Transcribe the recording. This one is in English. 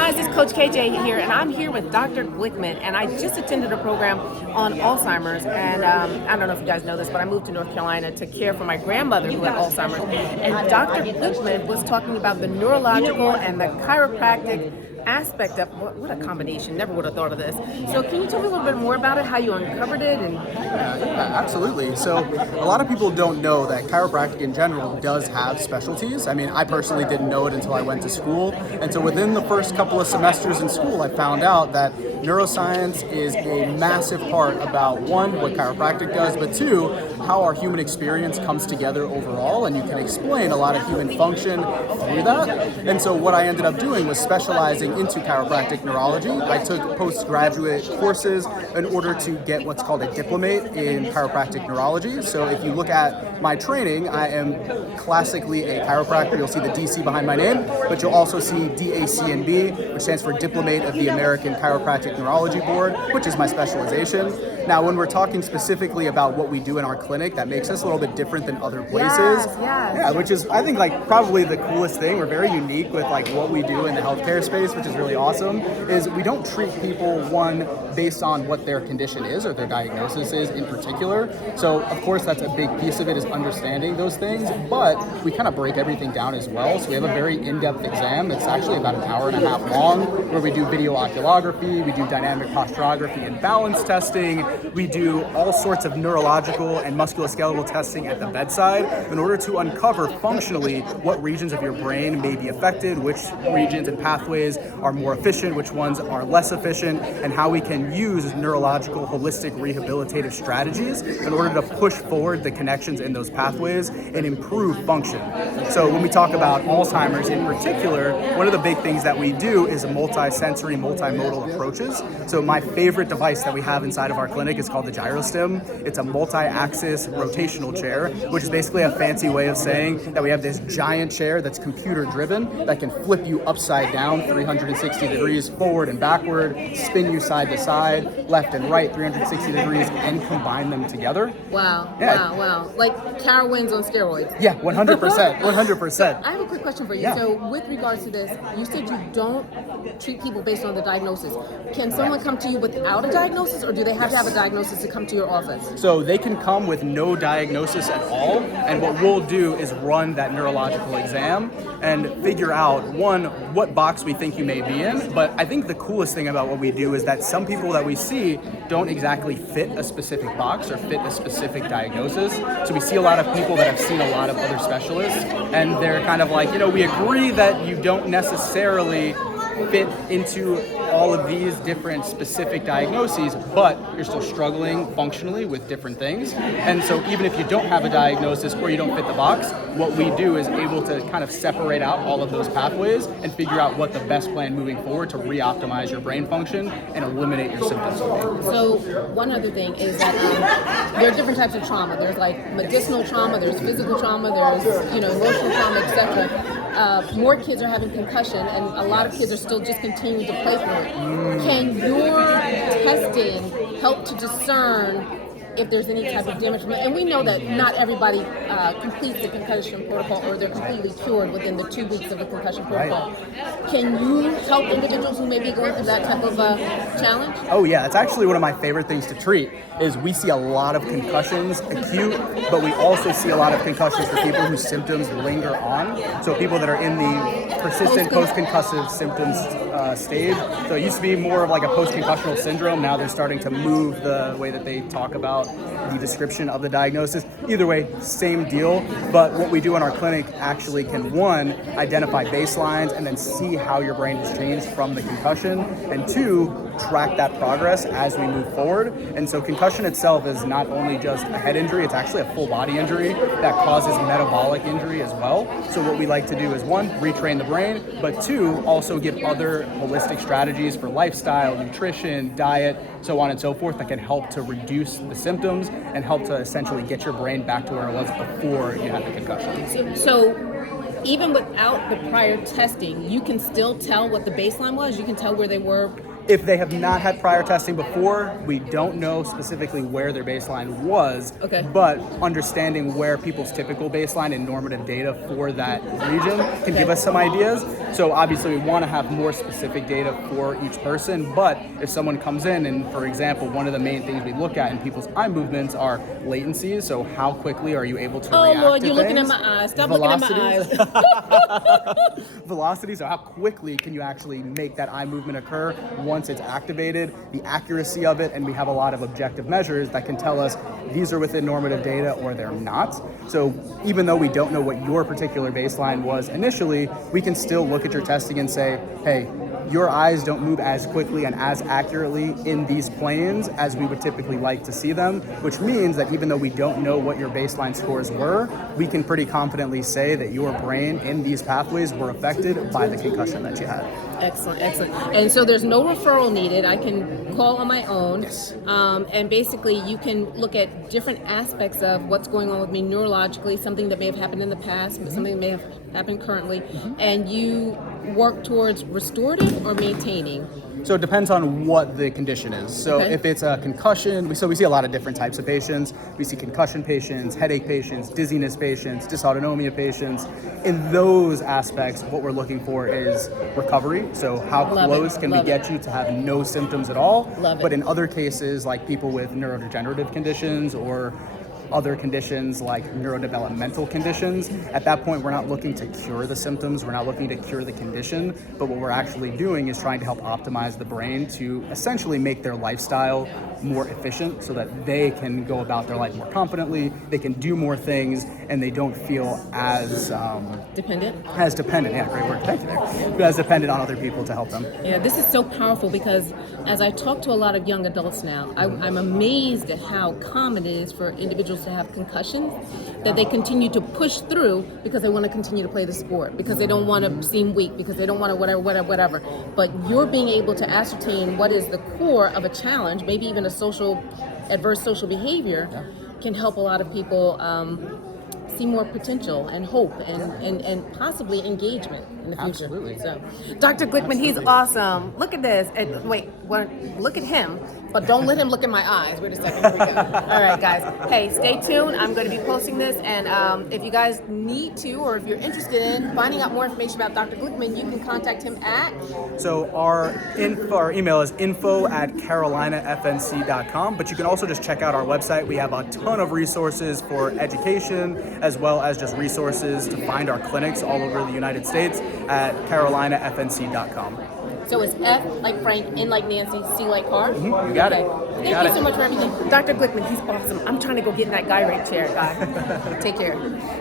guys, it's Coach KJ here, and I'm here with Dr. Glickman, and I just attended a program on Alzheimer's, and I don't know if you guys know this, but I moved to North Carolina to care for my grandmother who had Alzheimer's, and Dr. Glickman was talking about the neurological and the chiropractic aspect of what a combination. Never would have thought of this. So can you tell me a little bit more about it, how you uncovered it? Yeah, absolutely. So a lot of people don't know that chiropractic in general does have specialties. I mean, I personally didn't know it until I went to school. And so within the first couple of semesters in school, I found out that neuroscience is a massive part about, one, what chiropractic does, but two, how our human experience comes together overall, and you can explain a lot of human function through that. And so what I ended up doing was specializing into chiropractic neurology. I took postgraduate courses in order to get what's called a diplomate in chiropractic neurology. So if you look at my training, I am classically a chiropractor. You'll see the DC behind my name, but you'll also see DACNB, which stands for Diplomate of the American Chiropractic Neurology Board, which is my specialization. Now, when we're talking specifically about what we do in our clinic, that makes us a little bit different than other places. Yes. Yeah, which is, I think, like probably the coolest thing. We're very unique with like what we do in the healthcare space, which is really awesome, is we don't treat people, one, based on what their condition is or their diagnosis is in particular. So, of course, that's a big piece of it, is understanding those things, but we kind of break everything down as well. So we have a very in-depth exam. It's actually about an hour and a half long, where we do video oculography, we do dynamic posturography and balance testing, we do all sorts of neurological and musculoskeletal testing at the bedside in order to uncover functionally what regions of your brain may be affected, which regions and pathways are more efficient, which ones are less efficient, and how we can use neurological holistic rehabilitative strategies in order to push forward the connections in those pathways and improve function. So when we talk about Alzheimer's in particular, one of the big things that we do is multi-sensory, multimodal approaches. So my favorite device that we have inside of our clinic is called the gyrostim. It's a multi-axis rotational chair, which is basically a fancy way of saying that we have this giant chair that's computer driven that can flip you upside down 360 degrees forward and backward, spin you side to side, left and right 360 degrees, and combine them together. Wow, Yeah. wow. Like Carowinds on steroids. Yeah, 100%, 100%. I have a quick question for you. Yeah. So with regards to this, you said you don't treat people based on the diagnosis. Can someone come to you without a diagnosis, or do they have to have a diagnosis to come to your office? So they can come with no diagnosis at all, and what we'll do is run that neurological exam and figure out, one, what box we think you may be in. But I think the coolest thing about what we do is that some people that we see don't exactly fit a specific box or fit a specific diagnosis. So we see a lot of people that have seen a lot of other specialists, and they're kind of like, we agree that you don't necessarily fit into all of these different specific diagnoses, but you're still struggling functionally with different things. And so even if you don't have a diagnosis or you don't fit the box, what we do is able to kind of separate out all of those pathways and figure out what the best plan moving forward to re-optimize your brain function and eliminate your symptoms. So one other thing is that there are different types of trauma. There's like medicinal trauma, there's physical trauma, there's emotional trauma, etc. More kids are having concussion, and a lot of kids are still just continuing to play through it. Can your testing help to discern if there's any type of damage? And we know that not everybody completes the concussion protocol, or they're completely cured within the 2 weeks of the concussion protocol. Right. Can you help individuals who may be going through that type of challenge? Oh yeah, it's actually one of my favorite things to treat. Is we see a lot of concussions acute, but we also see a lot of concussions for people whose symptoms linger on. So people that are in the persistent post-concussive symptoms stage. So it used to be more of like a post-concussional syndrome. Now they're starting to move the way that they talk about the description of the diagnosis. Either way, same deal. But what we do in our clinic actually can, one, identify baselines and then see how your brain has changed from the concussion, and two, track that progress as we move forward. And so concussion itself is not only just a head injury, it's actually a full body injury that causes metabolic injury as well. So what we like to do is, one, retrain the brain, but two, also give other holistic strategies for lifestyle, nutrition, diet, so on and so forth, that can help to reduce the symptoms and help to essentially get your brain back to where it was before you had the concussion. So even without the prior testing, you can still tell what the baseline was? You can tell where they were If they have not had prior testing before, we don't know specifically where their baseline was, Okay. but understanding where people's typical baseline and normative data for that region can give us some ideas. So obviously we want to have more specific data for each person, but if someone comes in and, for example, one of the main things we look at in people's eye movements are latencies, so how quickly are you able to react Lord, to you're looking at things? my eyes. Stop looking at my eyes. Velocity, so how quickly can you actually make that eye movement occur once it's activated, the accuracy of it, and we have a lot of objective measures that can tell us these are within normative data or they're not. So even though we don't know what your particular baseline was initially, we can still look at your testing and say, hey, your eyes don't move as quickly and as accurately in these planes as we would typically like to see them, which means that even though we don't know what your baseline scores were, we can pretty confidently say that your brain in these pathways were affected by the concussion that you had. Excellent, excellent. And so there's no referral needed. I can call on my own. Yes. And basically you can look at different aspects of what's going on with me neurologically, something that may have happened in the past, but something that may have happened currently. And you work towards restorative or maintaining? So it depends on what the condition is. So if it's a concussion, we see a lot of different types of patients. We see concussion patients, headache patients, dizziness patients, dysautonomia patients. In those aspects, what we're looking for is recovery. So how close can we get you to have no symptoms at all? But in other cases, like people with neurodegenerative conditions or other conditions like neurodevelopmental conditions, at that point we're not looking to cure the symptoms, we're not looking to cure the condition, but what we're actually doing is trying to help optimize the brain to essentially make their lifestyle more efficient so that they can go about their life more confidently, they can do more things, and they don't feel as dependent, yeah, great word, thank you there, as dependent on other people to help them. Yeah, this is so powerful because as I talk to a lot of young adults now, I'm amazed at how common it is for individuals to have concussions, that they continue to push through because they want to continue to play the sport, because they don't want to seem weak, because they don't want to whatever. But you're being able to ascertain what is the core of a challenge, maybe even a adverse social behavior, can help a lot of people see more potential and hope and possibly engagement in the future. Absolutely. So, Dr. Glickman, he's awesome. Look at this. And look at him, but don't let him look in my eyes. Wait a second. Here we go. All right, guys. Hey, stay tuned. I'm going to be posting this, and if you guys need to, or if you're interested in finding out more information about Dr. Glickman, you can contact him at. So our email is info@carolinafnc.com, but you can also just check out our website. We have a ton of resources for education, as well as just resources to find our clinics all over the United States at carolinafnc.com. So it's F like Frank, N like Nancy, C like car? You got it. Thank you so much for everything. Dr. Glickman, he's awesome. I'm trying to go get in that guy right chair, guy. Take care.